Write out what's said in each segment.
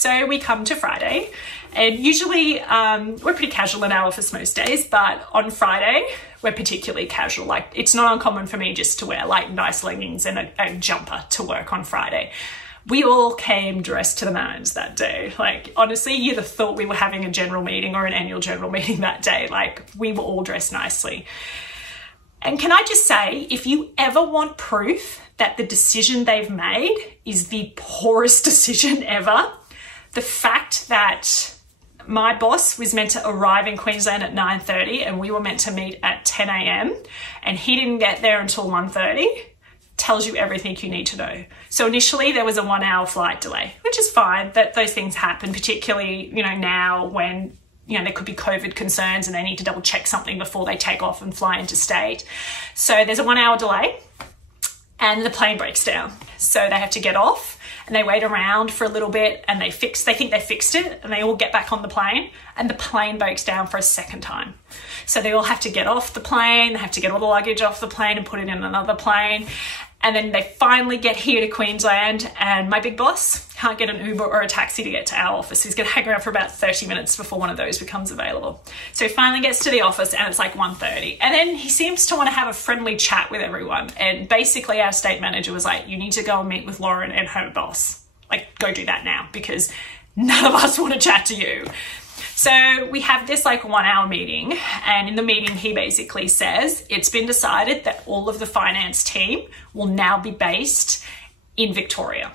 So we come to Friday, and usually we're pretty casual in our office most days, but on Friday we're particularly casual. Like, it's not uncommon for me just to wear like nice leggings and a jumper to work on Friday. We all came dressed to the nines that day. Like, honestly, you'd have thought we were having a general meeting or an annual general meeting that day. Like, we were all dressed nicely. And can I just say, if you ever want proof that the decision they've made is the poorest decision ever, the fact that my boss was meant to arrive in Queensland at 9:30 and we were meant to meet at 10 a.m. and he didn't get there until 1:30 tells you everything you need to know. So initially there was a 1 hour flight delay, which is fine, that those things happen, particularly, you know, now when, you know, there could be COVID concerns and they need to double check something before they take off and fly interstate. So there's a 1 hour delay and the plane breaks down. So they have to get off and they wait around for a little bit and they think they fixed it, and they all get back on the plane and the plane breaks down for a second time. So they all have to get off the plane, they have to get all the luggage off the plane and put it in another plane. And then they finally get here to Queensland, and my big boss can't get an Uber or a taxi to get to our office. He's going to hang around for about 30 minutes before one of those becomes available. So he finally gets to the office and it's like 1:30. And then he seems to want to have a friendly chat with everyone. And basically our state manager was like, you need to go and meet with Lauren and her boss. Like, go do that now, because none of us want to chat to you. So we have this like 1 hour meeting, and in the meeting he basically says it's been decided that all of the finance team will now be based in Victoria.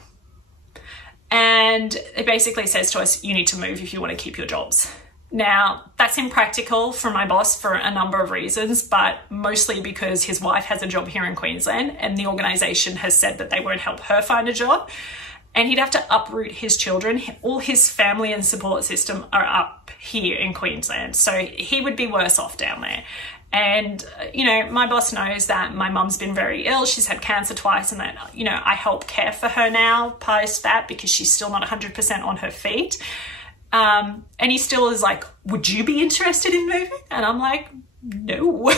And it basically says to us, you need to move if you want to keep your jobs. Now, that's impractical for my boss for a number of reasons, but mostly because his wife has a job here in Queensland and the organisation has said that they won't help her find a job. And he'd have to uproot his children. All his family and support system are up here in Queensland. So he would be worse off down there. And, you know, my boss knows that my mum's been very ill. She's had cancer twice, and that, you know, I help care for her now post that because she's still not 100% on her feet. And he still is like, would you be interested in moving? And I'm like, no.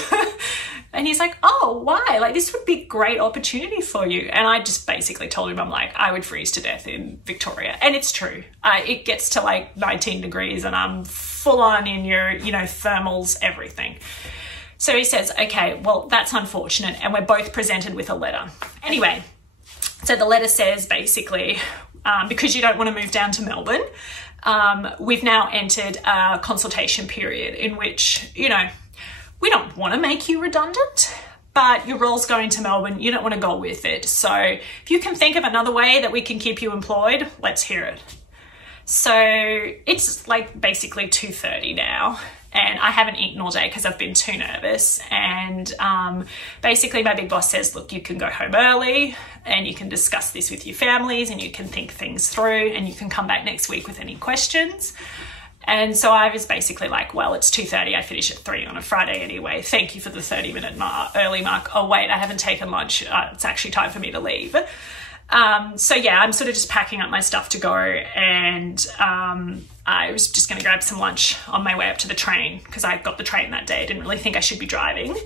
And he's like, oh, why? Like, this would be a great opportunity for you. And I just basically told him, I'm like, I would freeze to death in Victoria. And it's true. It gets to like 19 degrees and I'm full on in your, you know, thermals, everything. So he says, okay, well, that's unfortunate. And we're both presented with a letter. Anyway, so the letter says basically, because you don't want to move down to Melbourne, we've now entered a consultation period in which, you know, we don't want to make you redundant, but your role's going to Melbourne. You don't want to go with it. So if you can think of another way that we can keep you employed, let's hear it. So it's like basically 2:30 now, and I haven't eaten all day because I've been too nervous. And basically my big boss says, look, you can go home early and you can discuss this with your families and you can think things through and you can come back next week with any questions. And so I was basically like, well, it's 2:30. I finish at 3 on a Friday anyway. Thank you for the 30-minute early mark. Oh, wait, I haven't taken lunch. It's actually time for me to leave. So yeah, I'm sort of just packing up my stuff to go, and I was just going to grab some lunch on my way up to the train because I got the train that day. I didn't really think I should be driving.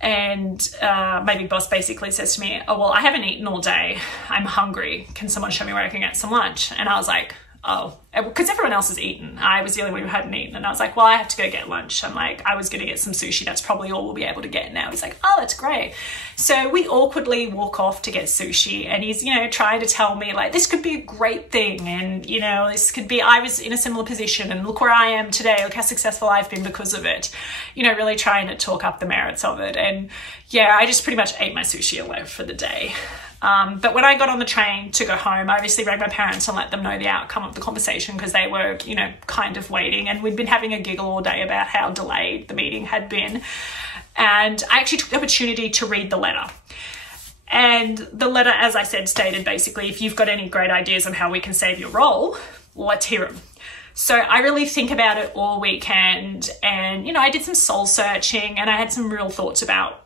And my big boss basically says to me, oh, well, I haven't eaten all day. I'm hungry. Can someone show me where I can get some lunch? And I was like, oh, because everyone else has eaten. I was the only one who hadn't eaten. And I was like, well, I have to go get lunch. I'm like, I was going to get some sushi. That's probably all we'll be able to get now. He's like, oh, that's great. So we awkwardly walk off to get sushi. And he's, you know, trying to tell me like, this could be a great thing. And, you know, this could be, I was in a similar position and look where I am today. Look how successful I've been because of it. You know, really trying to talk up the merits of it. And yeah, I just pretty much ate my sushi and left for the day. But when I got on the train to go home, I obviously rang my parents and let them know the outcome of the conversation because they were, you know, kind of waiting. And we'd been having a giggle all day about how delayed the meeting had been. And I actually took the opportunity to read the letter. And the letter, as I said, stated basically, if you've got any great ideas on how we can save your role, let's hear them. So I really think about it all weekend. And, you know, I did some soul searching and I had some real thoughts about,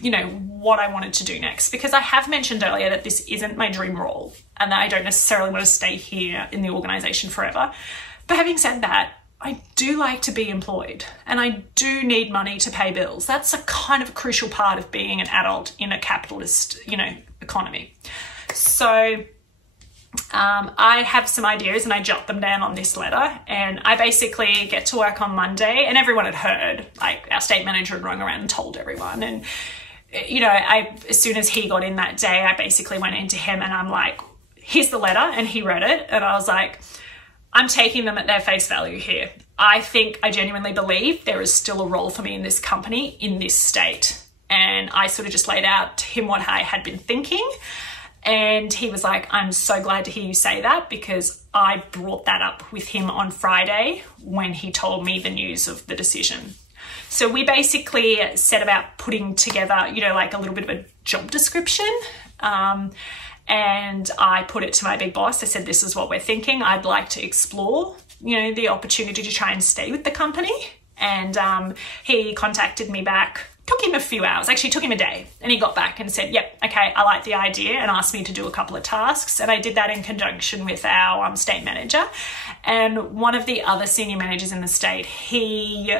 you know, what I wanted to do next, because I have mentioned earlier that this isn't my dream role and that I don't necessarily want to stay here in the organisation forever. But having said that, I do like to be employed and I do need money to pay bills. That's a kind of a crucial part of being an adult in a capitalist, you know, economy. So I have some ideas and I jot them down on this letter, and I basically get to work on Monday, and everyone had heard, like our state manager had rung around and told everyone. And, you know, as soon as he got in that day, I basically went into him and I'm like, here's the letter. And he read it and I was like, I'm taking them at their face value here. I genuinely believe there is still a role for me in this company, in this state. And I sort of just laid out to him what I had been thinking. And he was like, I'm so glad to hear you say that, because I brought that up with him on Friday when he told me the news of the decision. So we basically set about putting together, you know, like a little bit of a job description. And I put it to my big boss. I said, this is what we're thinking. I'd like to explore, you know, the opportunity to try and stay with the company. And he contacted me back. Took him a few hours, actually took him a day, and he got back and said, yep, okay, I like the idea, and asked me to do a couple of tasks. And I did that in conjunction with our state manager. And one of the other senior managers in the state, he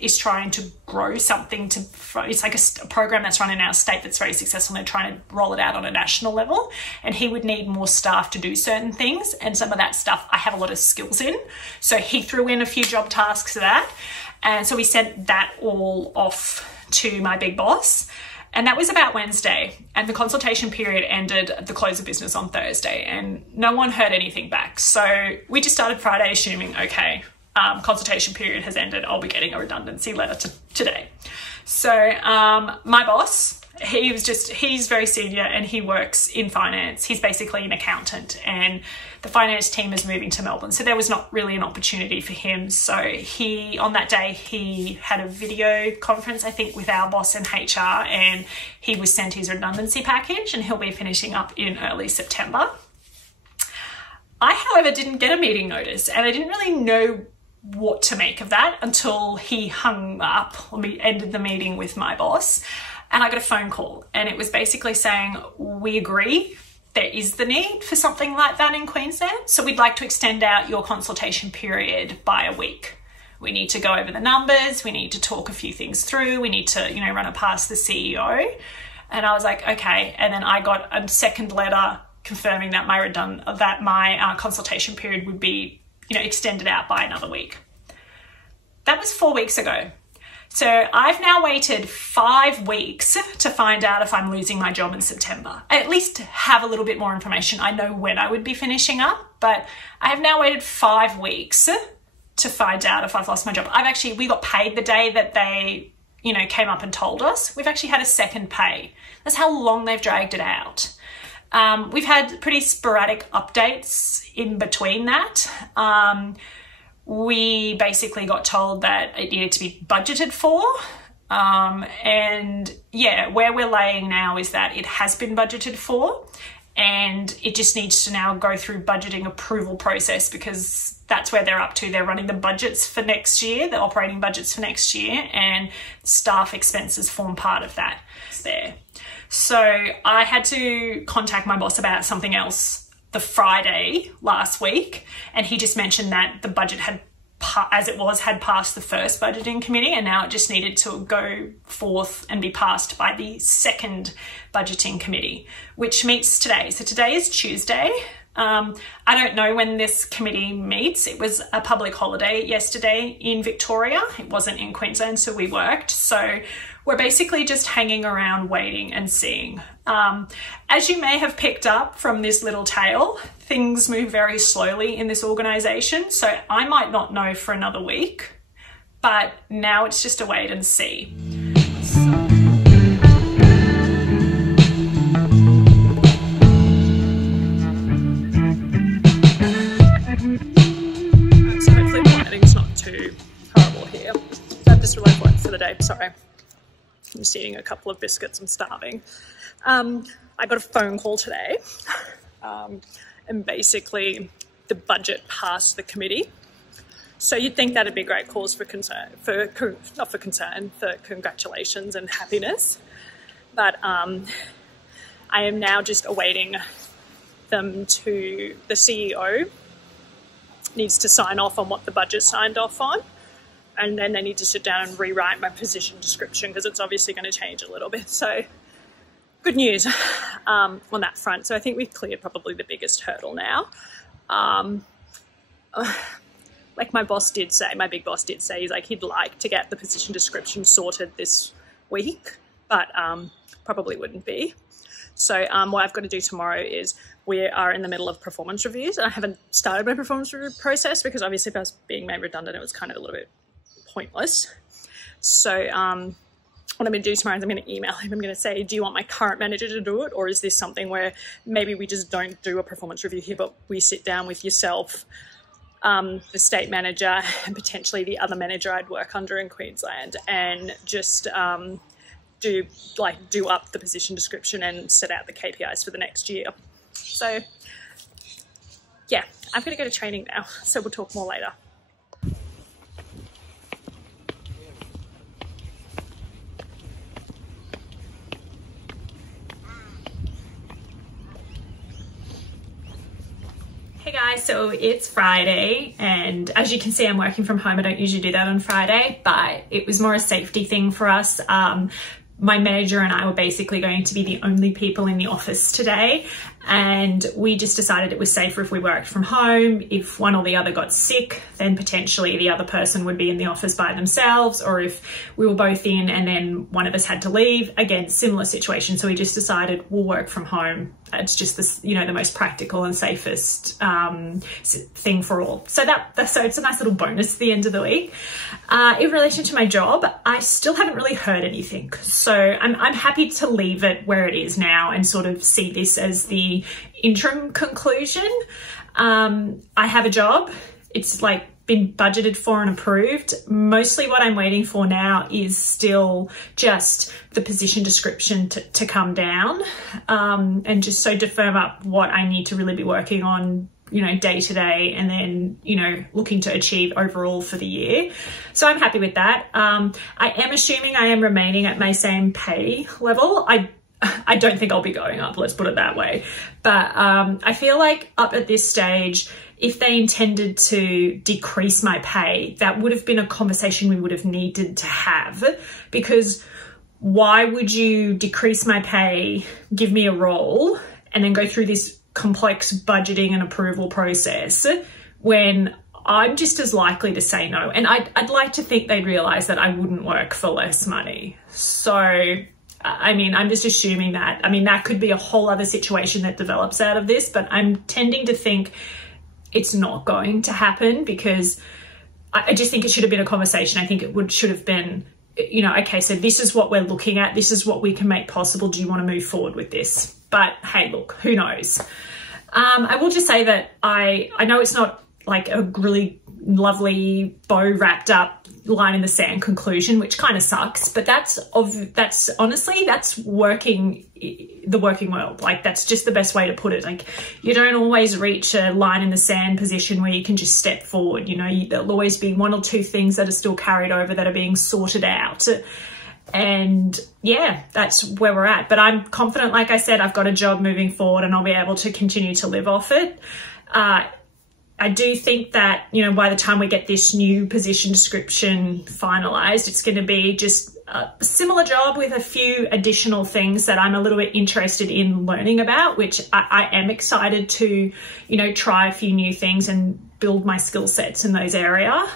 is trying to grow something it's like a program that's run in our state that's very successful, and they're trying to roll it out on a national level. And he would need more staff to do certain things. And some of that stuff I have a lot of skills in. So he threw in a few job tasks for that. And so we sent that all off to my big boss, and that was about Wednesday, and the consultation period ended at the close of business on Thursday, and no one heard anything back. So we just started Friday assuming, okay, consultation period has ended, I'll be getting a redundancy letter today. So my boss, he's very senior and he works in finance. He's basically an accountant, and the finance team is moving to Melbourne. So there was not really an opportunity for him. So on that day, he had a video conference, I think, with our boss in HR, and he was sent his redundancy package, and he'll be finishing up in early September. I, however, didn't get a meeting notice, and I didn't really know what to make of that until he hung up, or we ended the meeting with my boss. And I got a phone call, and it was basically saying, we agree there is the need for something like that in Queensland. So we'd like to extend out your consultation period by a week. We need to go over the numbers. We need to talk a few things through. We need to, you know, run it past the CEO. And I was like, okay. And then I got a second letter confirming that my consultation period would be, you know, extended out by another week. That was 4 weeks ago. So I've now waited 5 weeks to find out if I'm losing my job in September. I at least have a little bit more information. I know when I would be finishing up, but I have now waited 5 weeks to find out if I've lost my job. We got paid the day that they, you know, came up and told us. We've actually had a second pay. That's how long they've dragged it out. We've had pretty sporadic updates in between that. We basically got told that it needed to be budgeted for. And yeah, where we're laying now is that it has been budgeted for, and it just needs to now go through budgeting approval process, because that's where they're up to. They're running the budgets for next year, the operating budgets for next year, and staff expenses form part of that there. So I had to contact my boss about something else the Friday last week, and he just mentioned that the budget had passed the first budgeting committee, and now it just needed to go forth and be passed by the second budgeting committee, which meets today. So today is Tuesday. I don't know when this committee meets. It was a public holiday yesterday in Victoria. It wasn't in Queensland, so we worked. So we're basically just hanging around waiting and seeing. As you may have picked up from this little tale, things move very slowly in this organisation. So I might not know for another week, but now it's just a wait and see. So hopefully the lighting's not too horrible here. So I've just realised what for the day, sorry. I'm just eating a couple of biscuits, I'm starving. I got a phone call today, and basically the budget passed the committee. So you'd think that'd be a great cause for concern, for congratulations and happiness. But I am now just awaiting the CEO needs to sign off on what the budget signed off on. And then they need to sit down and rewrite my position description, because it's obviously going to change a little bit. So good news on that front. So I think we've cleared probably the biggest hurdle now. Like my boss did say, my big boss did say, he's like, he'd like to get the position description sorted this week, but probably wouldn't be. So what I've got to do tomorrow is we are in the middle of performance reviews, and I haven't started my performance review process because obviously if I was being made redundant, it was kind of a little bit pointless. So what I'm going to do tomorrow is I'm going to email him. I'm going to say, do you want my current manager to do it? Or is this something where maybe we just don't do a performance review here, but we sit down with yourself, the state manager, and potentially the other manager I'd work under in Queensland, and just do up the position description and set out the KPIs for the next year. So yeah, I'm going to go to training now, so we'll talk more later. Hey guys, so it's Friday, and as you can see, I'm working from home. I don't usually do that on Friday, but it was more a safety thing for us. My manager and I were basically going to be the only people in the office today, and we just decided it was safer if we worked from home. If one or the other got sick, then potentially the other person would be in the office by themselves, or if we were both in and then one of us had to leave, again, similar situation. So we just decided we'll work from home. It's just this, you know, the most practical and safest thing for all. So so it's a nice little bonus at the end of the week. In relation to my job, I still haven't really heard anything. So I'm happy to leave it where it is now and sort of see this as the interim conclusion. I have a job. It's like been budgeted for and approved. Mostly what I'm waiting for now is still just the position description to come down, and just so to firm up what I need to really be working on, you know, day to day, and then, you know, looking to achieve overall for the year. So I'm happy with that. I am assuming I am remaining at my same pay level. I don't think I'll be going up, let's put it that way. But I feel like up at this stage, if they intended to decrease my pay, that would have been a conversation we would have needed to have, because why would you decrease my pay, give me a role, and then go through this complex budgeting and approval process when I'm just as likely to say no? And I'd like to think they'd realize that I wouldn't work for less money. So I mean, I'm just assuming that. I mean, that could be a whole other situation that develops out of this, but I'm tending to think it's not going to happen, because I just think it should have been a conversation. I think it should have been, you know, okay, so this is what we're looking at. This is what we can make possible. Do you want to move forward with this? But hey, look, who knows? I will just say that I know it's not like a really lovely bow wrapped up line in the sand conclusion, which kind of sucks, but that's honestly, that's working the working world. Like, that's just the best way to put it. Like, you don't always reach a line in the sand position where you can just step forward. You know, there'll always be one or two things that are still carried over that are being sorted out. And yeah, that's where we're at. But I'm confident, like I said, I've got a job moving forward and I'll be able to continue to live off it. I do think that, you know, by the time we get this new position description finalized, it's going to be just a similar job with a few additional things that I'm a little bit interested in learning about, which I am excited to, you know, try a few new things and build my skill sets in those areas.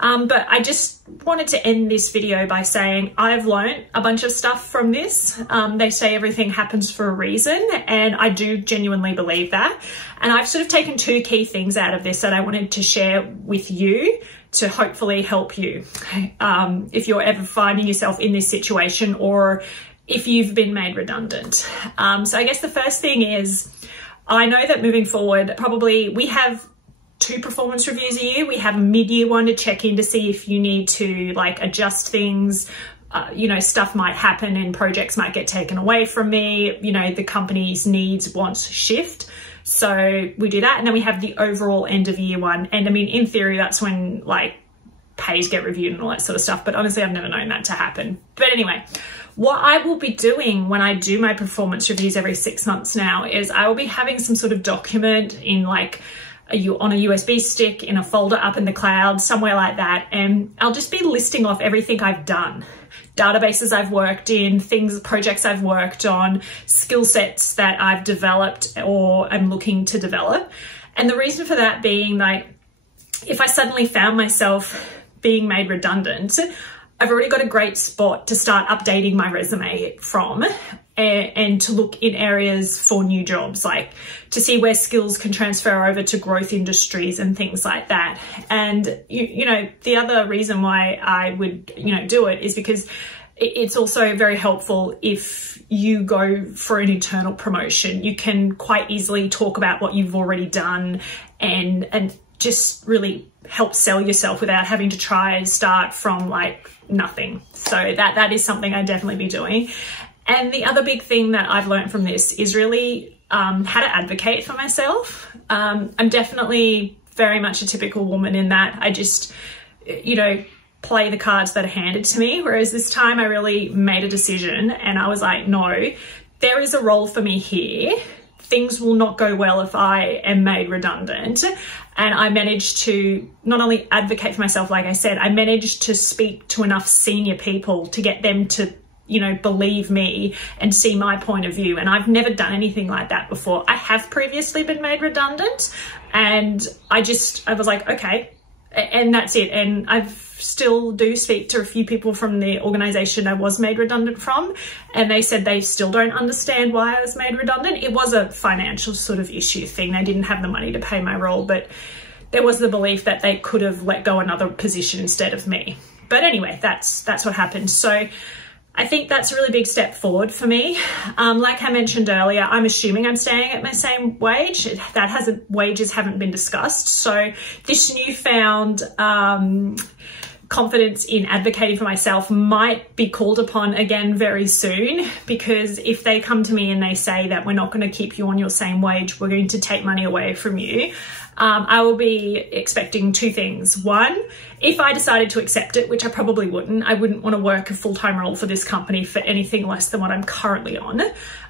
But I just wanted to end this video by saying I've learned a bunch of stuff from this. They say everything happens for a reason, and I do genuinely believe that. And I've sort of taken two key things out of this that I wanted to share with you to hopefully help you if you're ever finding yourself in this situation, or if you've been made redundant. So I guess the first thing is, I know that moving forward, probably we have 2 performance reviews a year. We have a mid-year one to check in to see if you need to like adjust things. You know, stuff might happen and projects might get taken away from me. You know, the company's needs, wants shift. So we do that. And then we have the overall end of year one. And I mean, in theory, that's when like pays get reviewed and all that sort of stuff. But honestly, I've never known that to happen. But anyway, what I will be doing when I do my performance reviews every 6 months now is I will be having some sort of document in like on a USB stick, in a folder up in the cloud, somewhere like that. And I'll just be listing off everything I've done. databases I've worked in, projects I've worked on, skill sets that I've developed or am looking to develop. And the reason for that being, like, if I suddenly found myself being made redundant, I've already got a great spot to start updating my resume from, and to look in areas for new jobs, like to see where skills can transfer over to growth industries and things like that. And, you know, the other reason why I would, you know, do it is because it's also very helpful if you go for an internal promotion. You can quite easily talk about what you've already done and just really help sell yourself without having to try and start from like nothing. So that is something I'd definitely be doing. And the other big thing that I've learned from this is really how to advocate for myself. I'm definitely very much a typical woman in that I just, you know, play the cards that are handed to me. Whereas this time I really made a decision and I was like, no, there is a role for me here. Things will not go well if I am made redundant. And I managed to not only advocate for myself, like I said, I managed to speak to enough senior people to get them to, you know, believe me and see my point of view. And I've never done anything like that before. I have previously been made redundant and I was like, okay, and that's it. And I've still do speak to a few people from the organization I was made redundant from, and they said they still don't understand why I was made redundant. It was a financial sort of issue thing. They didn't have the money to pay my role, but there was the belief that they could have let go another position instead of me. But anyway, that's what happened. So I think that's a really big step forward for me. Like I mentioned earlier, I'm assuming I'm staying at my same wage. Wages haven't been discussed. So this newfound confidence in advocating for myself might be called upon again very soon, because if they come to me and they say that we're not going to keep you on your same wage, we're going to take money away from you, I will be expecting two things. One, if I decided to accept it, which I probably wouldn't, I wouldn't want to work a full-time role for this company for anything less than what I'm currently on.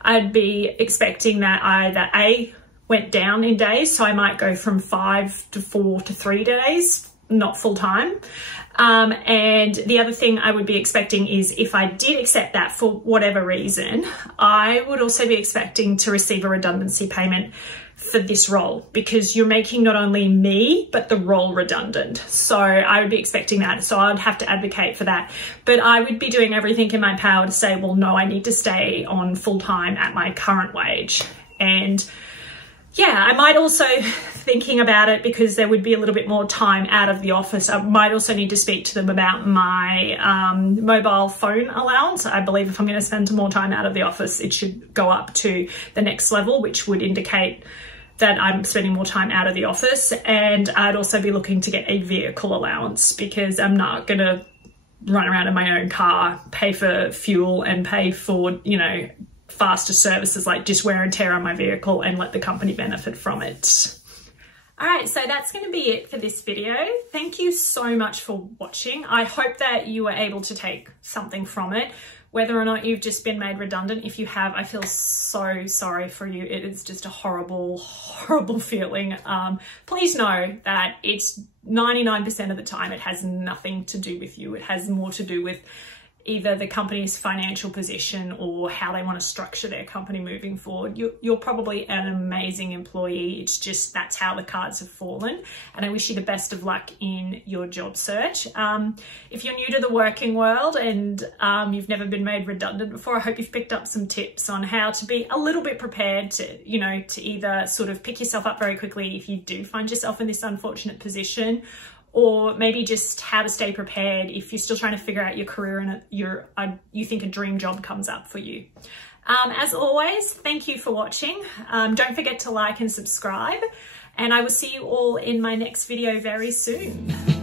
I'd be expecting that either A, went down in days, so I might go from 5 to 4 to 3 days, not full-time. And the other thing I would be expecting is if I did accept that for whatever reason, I would also be expecting to receive a redundancy payment for this role, because you're making not only me, but the role redundant. So I would be expecting that. So I'd have to advocate for that. But I would be doing everything in my power to say, well, no, I need to stay on full-time at my current wage. And yeah, I might also, thinking about it, because there would be a little bit more time out of the office, I might also need to speak to them about my mobile phone allowance. I believe if I'm going to spend more time out of the office, it should go up to the next level, which would indicate that I'm spending more time out of the office. And I'd also be looking to get a vehicle allowance, because I'm not going to run around in my own car, pay for fuel and pay for, you know, faster services like just wear and tear on my vehicle and let the company benefit from it. All right, so that's going to be it for this video. Thank you so much for watching. I hope that you were able to take something from it, whether or not you've just been made redundant. If you have, I feel so sorry for you. It is just a horrible, horrible feeling. Please know that it's 99% of the time it has nothing to do with you. It has more to do with either the company's financial position or how they want to structure their company moving forward. You're probably an amazing employee. It's just that's how the cards have fallen. And I wish you the best of luck in your job search. If you're new to the working world and you've never been made redundant before, I hope you've picked up some tips on how to be a little bit prepared to, you know, to either sort of pick yourself up very quickly if you do find yourself in this unfortunate position, or maybe just how to stay prepared if you're still trying to figure out your career and you think a dream job comes up for you. As always, thank you for watching. Don't forget to like and subscribe, and I will see you all in my next video very soon.